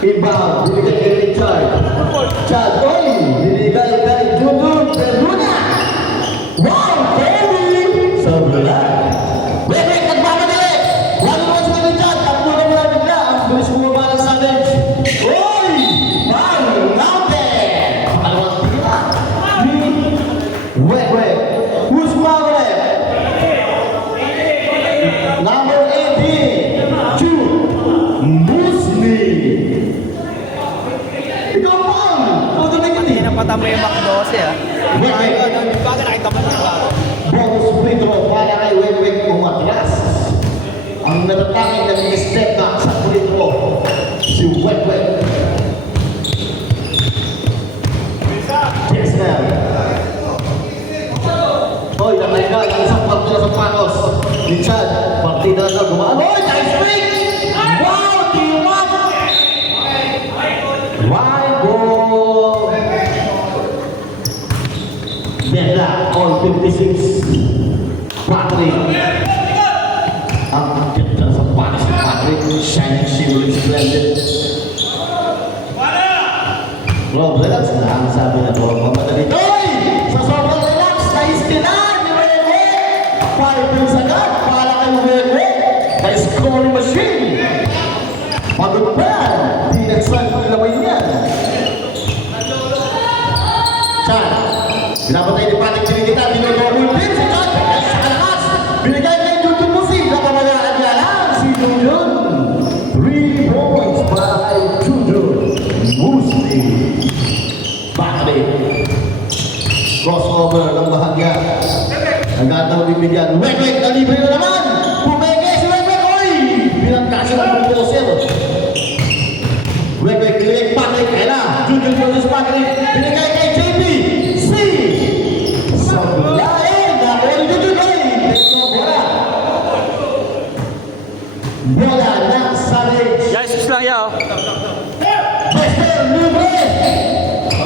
Iba, binigay kay Richard. Chad, oy! Binigay kay Junior Perluna. Wow, Kelly! Sobra. Wait, nagmamadali! Wala naman si Richard. Takbo na mula bigla. Ang bilis bumaba ng Savage. Oy! Wow, mountain! Palawang tira. Wait. Who's Maverick? Number 18, Jude Musli. Ikaw Paul! Todo na yun eh. Pinapatama yung Mac 12 ah. Bakit nakita mo na ba? Bonus free throw para kay Wewek umatras. Ang natatangin na step back sa free throw, si Wewek. Chesner. Hoy, nakay ka, yung isang partida sa Panos. Richard, partida na gumaan. Hoy, nice break! Wow, team up! Wide ball! Benda, all 56. Patrick. Ang ganda sa Panos ni Patrick. Shining, shivering, splendid. Rob, relax na ang sabi na Rob. Mamadali. Hoy! Sa sobrang relax, na-istin na! Five points agad para kay Wewek. May scoring machine. Pagod pa yan. Di nagsan ang lamay niyan. Chan. Pinapatay ni Patrick Chilikita. Dinodobol din si Chan. Ay sa kalakas. Binigay kay Jude Musli. Nakamagaan niya lang si Junior. 3 points para kay Junior Musli. Patrick. Crossover ng bahagya. Agad na bibigyan. Wewek, nalibre na naman! Pumeke si Wewek, oy! Pinagkasi ng bulldozer. Wewek, kilig Patrick, kaya na! Junior versus Patrick, binigay kay JP! C! Sablain! Nakawali Junior, oy! Tekno, bola! Bola ng Savage! Yes, lang yaw. Bester, libre!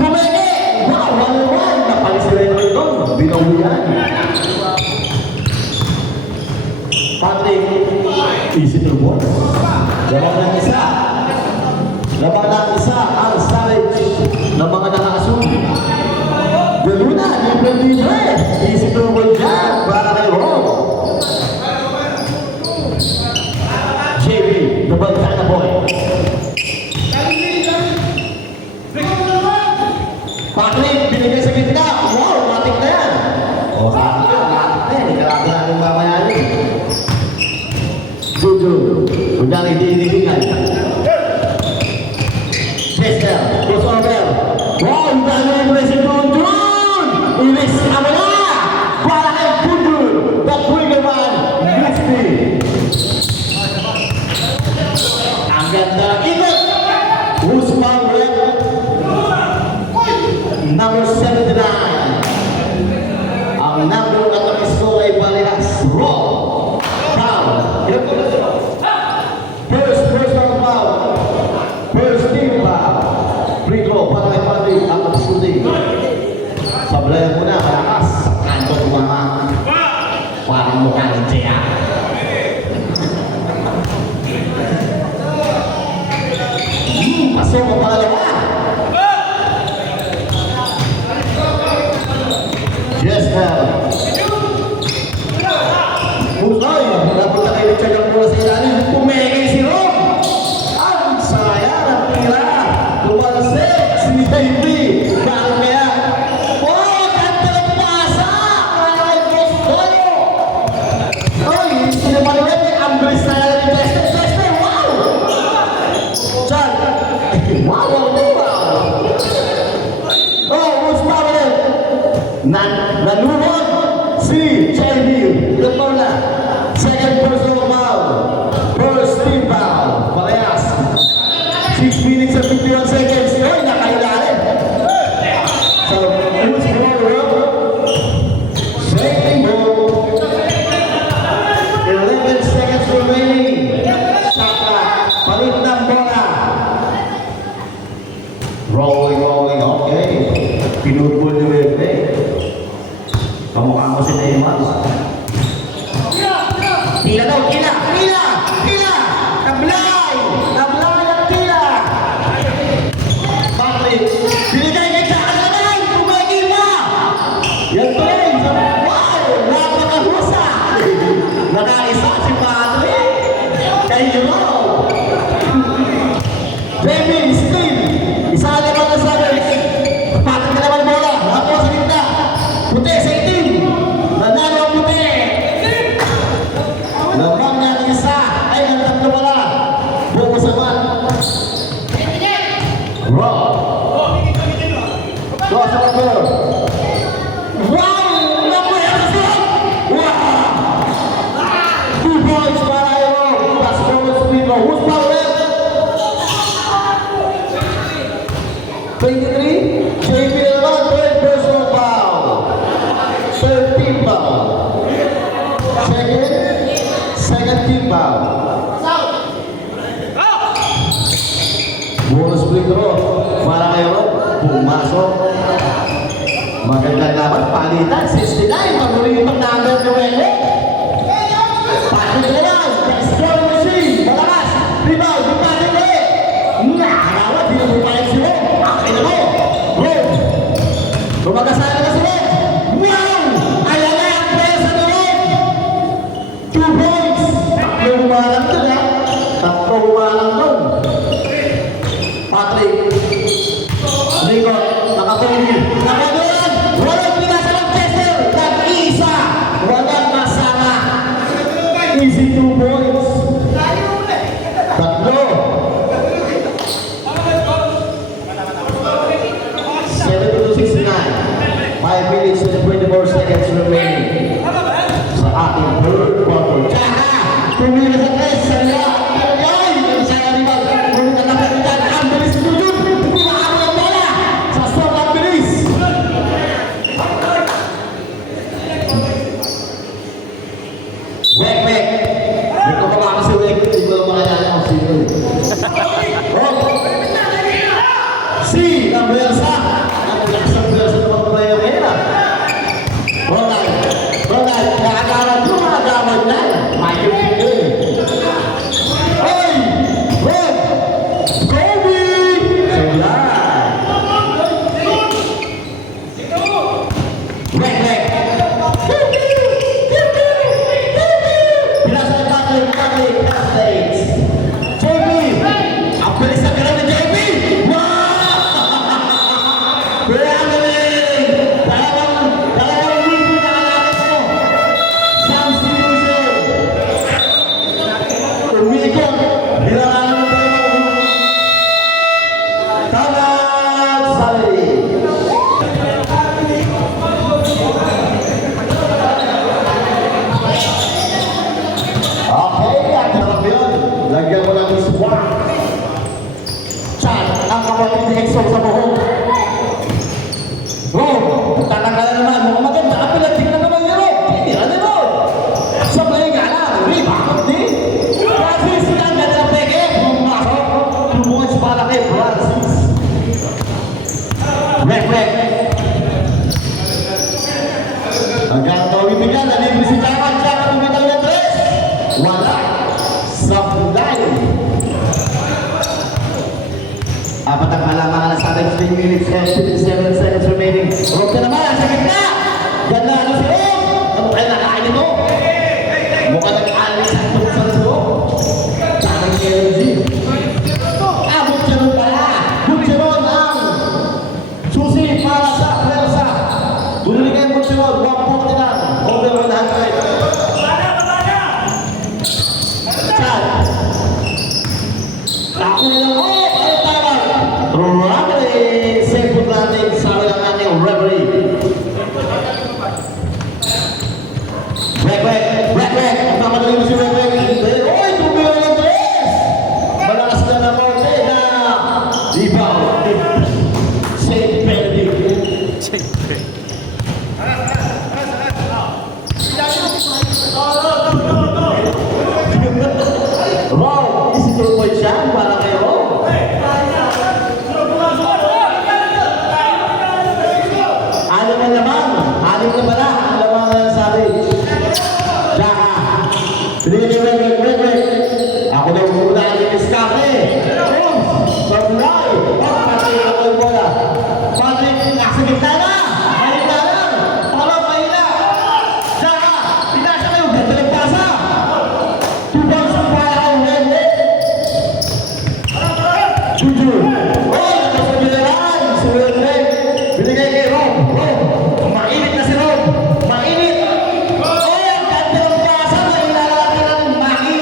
Pumeke! Wow, 1-1! Napalis sila yung ito. Binawian. Patrick, easy to work. Laban ng isa. Laban ng isa ang Savage ng mga nakaasong. Galuna, libre. Easy to work dyan para kay Rob. JB, the Baltana boy. Patrick, binigay sa gitna. Wow, matik na yan. O, sa akin yun, matik na yan. Ikalapin natin mamaya yun. Juju, kunyari diilingan. Chester, crossover. Wow, ang dami ng si Jun! Ilis ka mo na! Para kay Jun! The trigger man, Misty! Ang ganda ng ikot! Usman Red. Number 79. Ang number at ang score ay Baleas. Roll! Foul! First personal foul. First team foul. Free throw para kay Patrick ang shooting. Sablayan mo na, malakas. Kanto kumama. Parang mukha ng Jaya. Bonus free throw. Para kayo, pumasok. Magandang laban, palitan, 69. Paguling yung number ni Wele. Patrick Leal, scoring machine. Malakas. Rebound, yung Patrick Leal. Nakakawat, di na bumayag si Ron. Akin na mo. Ron. Lumagasana na si Ron. Wow! Ayan na ang pesa ni Ron. 2 points. Tatlo humalang doon, ha? Tatlo humalang doon. Patrick. Rico, nakapuli. Nakadoon. Walang pinasa ng Chester. Nag-isa. Walang masama. Easy 2 points. Tatlo. 7-69. 5 minutes and 24 seconds remaining. Sa ating third quarter. Tsaha! Tumira sa tres. Sariya. Ay! Sa animal. Ngunit ang napalitan. Ang bilis tutut. Tumakas ang bola. Sa sobrang bilis. Wek, wek. Dito ka ba kasi wek? Hindi ko lang makilala kung sino eh. Oh! Si Lambersa. Ang lakas ng Lambersa na mag-player ngayon ah. Ronald. Ronald. Nakagawan yung mga gawan na. Michael Piqué. Oy! Red! Kobe! Sula! Wek, wek. Pinasa ng Patrick, Patrick, Castates. JP! Ang bilis na gano'n ni JP! Wow! Grabe! Dalawang libo na kalakas mo. Substitution. Umikot. Bilangan mo tayo. Tangan Sali. Okay, ang harap yun. Lagyan mo lang yung swak. Chan, ang kapatid ni Exxon sa buhok. Bro, tatanggal na naman. Mukhang maganda. Apilat, tignan naman yun. Titira din mo. Sabay nga lang. Rebound din. Francis, ang ganda ng peke. Pumasok. Tumuhos para kay Francis. Rek, rek. Hanggang tawibigyan. Nalibre si Jaman. Jaman tumitang ng tres. Wala. Supply. Apat ang halaman na sa ating 3 minutes and 57 seconds remaining. Rob ka naman, sa gitna! Ganda ano si Rob? Ano kayo nakain mo? Mukha nag-alis ang tuksan si Rob. Tanang energy. Abot siya nun pala. Butcheron ang susi para sa Persa. Bumili kayo Butcheron, 140 lang. Over 100. Chad. Ako nilang, oh! Ano tama? Robbery! Second natin, sabi ng ating referee. Wek, wek! Wek, wek! Ang mamagaling mo si Wek, wek! Hindi! Oy! Tumira ng tres! Malakas na na korte na rebound. Safe penalty. Wow! Isi 2 points yan para kayo. Anim na naman. Anim na pala. Ang lamang na sabi. Tsaka. Binigyan niyo wek. Ako na muna ang ipiskape. Sablay. Patrick ako yung bola. Patrick, nasa gitna na. Halip na lang. Palo, mahina. Tsaka. Pinasa kayo. Ganda ng pasa. 2 points ang para kayo. Juju. Oh, nakasabilan. Si Wilmer. Binigay kay Rob. Rob. Mainit na si Rob. Mainit. Oh, ang ganda ng pasa. May lalaki ng Maki.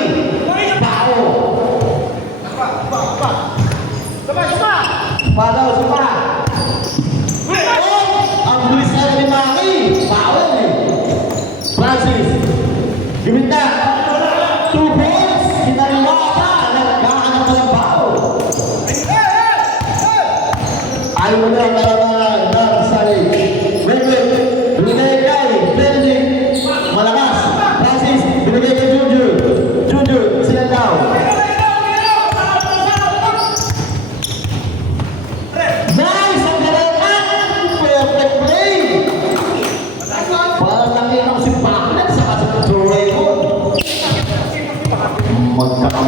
Bao. Padaw, supa. Oh, ang bilis na ni Maki. Bao eh. Francis. Gimita. 2 points. Kinaliwata. Nagkahanap ng bao. Ayaw mo na ang kalamangan ng Sali. Wait. Binigay kay Benedict. Malakas. Francis. Binigay kay Juju. Juju. Sila daw.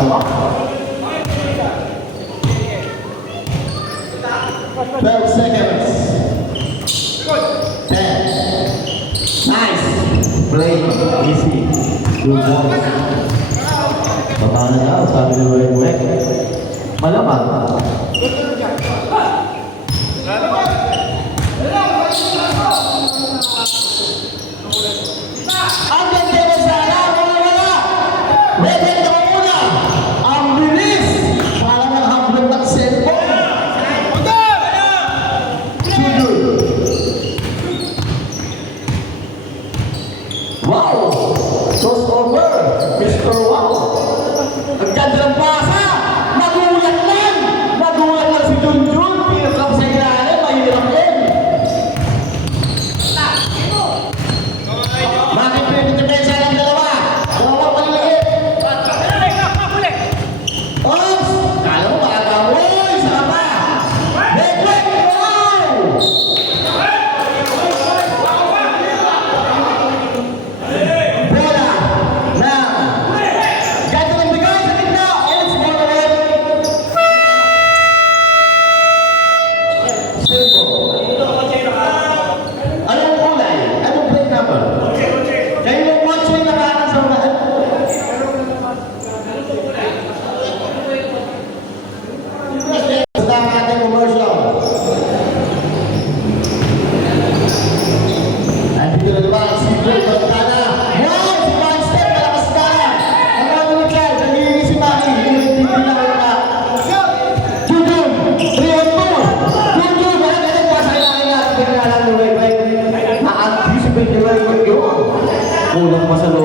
mo. 12 seconds. 10. Nice. Play. Easy. Good ball. Baba na daw, sabi ni Wek. Malamang. Ang ganda na sana, wala. Wek na una. Ang bilis. Parang nanghablot ng cellphone. Sugod. Wow! Toss over! Mr. Wow! Ang ganda ng pasa! Nagulat lang! Nagulat lang si Junjun! Pinagkap sa ilalim, mahirap din! Bakit pinagkapesa ng dalawa? Dalawa paliliit! Ops! Kala mo baka mo! Isa pa! Wait! Wow! Bola na ganda ng bigay sa gitna. It's bola rin. Simple. Anong kulay? Anong plate number? Kayo yung watch yung nakakan sa unahan. Basta ang ating commercial. Andito na naman si Paul Bantana. Wow! Si Manstep, malakas na! Ang mga nilagyan, nagiging si Maki. Hindi na wala. Jujun! 3-on-2! Jujun! Wala ka rin pasay na kaya. Tingnan lang ni Wek. Na-anticipate ni Wek. Kulang pa sa loob.